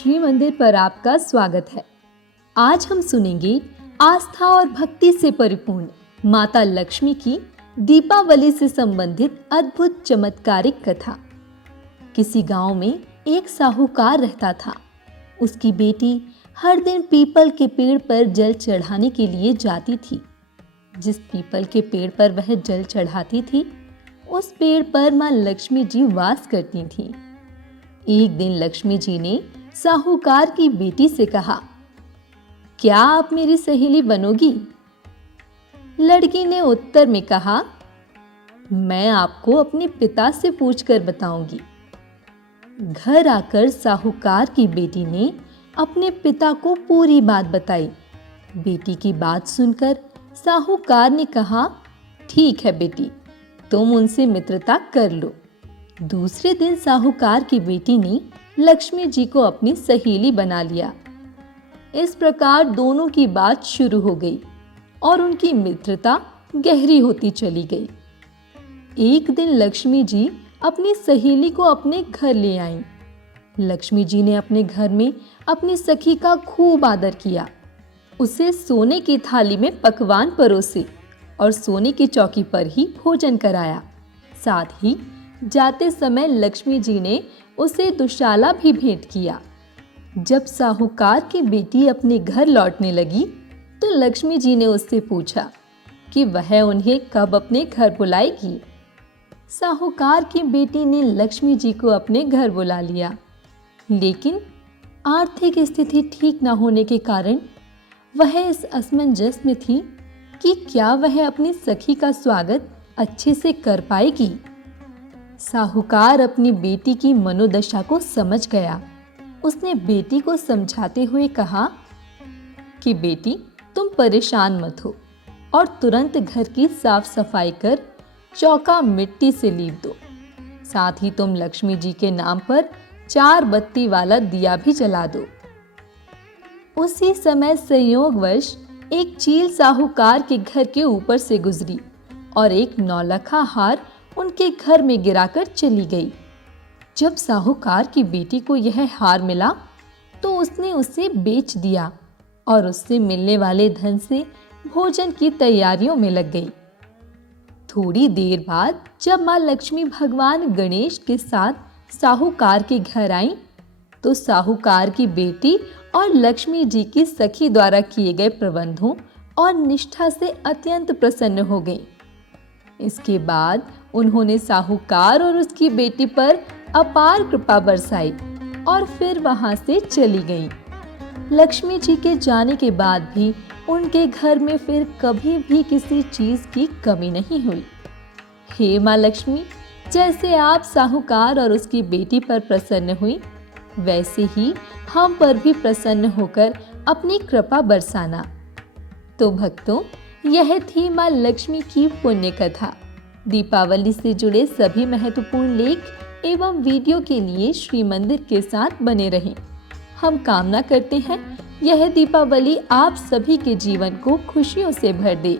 श्री मंदिर पर आपका स्वागत है। आज हम सुनेंगे आस्था और भक्ति से परिपूर्ण माता लक्ष्मी की दीपावली से संबंधित अद्भुत चमत्कारिक कथा। किसी गांव में एक साहूकार रहता था। उसकी बेटी हर दिन पीपल के पेड़ पर जल चढ़ाने के लिए जाती थी। जिस पीपल के पेड़ पर वह जल चढ़ाती थी, उस पेड़ पर मां लक्ष्मी जी वास करती थीं। एक दिन लक्ष्मी जी ने साहूकार की बेटी से कहा, क्या आप मेरी सहेली बनोगी? लड़की ने उत्तर में कहा, मैं आपको अपने पिता से पूछकर बताऊंगी। घर आकर साहूकार की बेटी ने अपने पिता को पूरी बात बताई। बेटी की बात सुनकर साहूकार ने कहा, ठीक है बेटी, तुम उनसे मित्रता कर लो। दूसरे दिन साहूकार की बेटी ने लक्ष्मी जी को अपनी सहेली बना लिया। इस प्रकार दोनों की बात शुरू हो गई और उनकी मित्रता गहरी होती चली गई। एक दिन लक्ष्मी जी अपनी सहेली को अपने घर ले आईं। लक्ष्मी जी ने अपने घर में अपनी सखी का खूब आदर किया। उसे सोने की थाली में पकवान परोसे और सोने की चौकी पर ही भोजन कराया। साथ ही जाते समय लक्ष्मी जी ने उसे दुशाला भी भेंट किया। जब साहूकार की बेटी अपने घर लौटने लगी तो लक्ष्मी जी ने उससे पूछा कि वह उन्हें कब अपने घर बुलाएगी। साहूकार की बेटी ने लक्ष्मी जी को अपने घर बुला लिया, लेकिन आर्थिक स्थिति ठीक न होने के कारण वह इस असमंजस में थी कि क्या वह अपनी सखी का स्वागत अच्छे से कर पाएगी। साहूकार अपनी बेटी की मनोदशा को समझ गया। उसने बेटी को समझाते हुए कहा कि बेटी, तुम परेशान मत हो और तुरंत घर की साफ सफाई कर चौका मिट्टी से लीप दो। साथ ही तुम लक्ष्मी जी के नाम पर 4 बत्ती वाला दिया भी जला दो। उसी समय संयोगवश एक चील साहूकार के घर के ऊपर से गुजरी और एक नौलखा हार उनके घर में गिराकर चली गई। जब साहूकार की बेटी को यह हार मिला तो उसने उसे बेच दिया और उससे मिलने वाले धन से भोजन की तैयारियों में लग गई। थोड़ी देर बाद जब मां लक्ष्मी भगवान गणेश के साथ साहूकार के घर आई तो साहूकार की बेटी और लक्ष्मी जी की सखी द्वारा किए गए प्रबंधों और निष्ठा से अत्यंत प्रसन्न हो गई। इसके बाद उन्होंने साहूकार और उसकी बेटी पर अपार कृपा बरसाई और फिर वहां से चली गईं। लक्ष्मी जी के जाने के बाद भी उनके घर में फिर कभी भी किसी चीज की कमी नहीं हुई। हे मां लक्ष्मी, जैसे आप साहूकार और उसकी बेटी पर प्रसन्न हुई, वैसे ही हम पर भी प्रसन्न होकर अपनी कृपा बरसाना। तो भक्तों, यह थी मां लक्ष्मी की पुण्य कथा। दीपावली से जुड़े सभी महत्वपूर्ण लेख एवं वीडियो के लिए श्री मंदिर के साथ बने रहें। हम कामना करते हैं यह दीपावली आप सभी के जीवन को खुशियों से भर दे।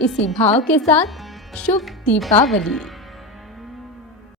इसी भाव के साथ शुभ दीपावली।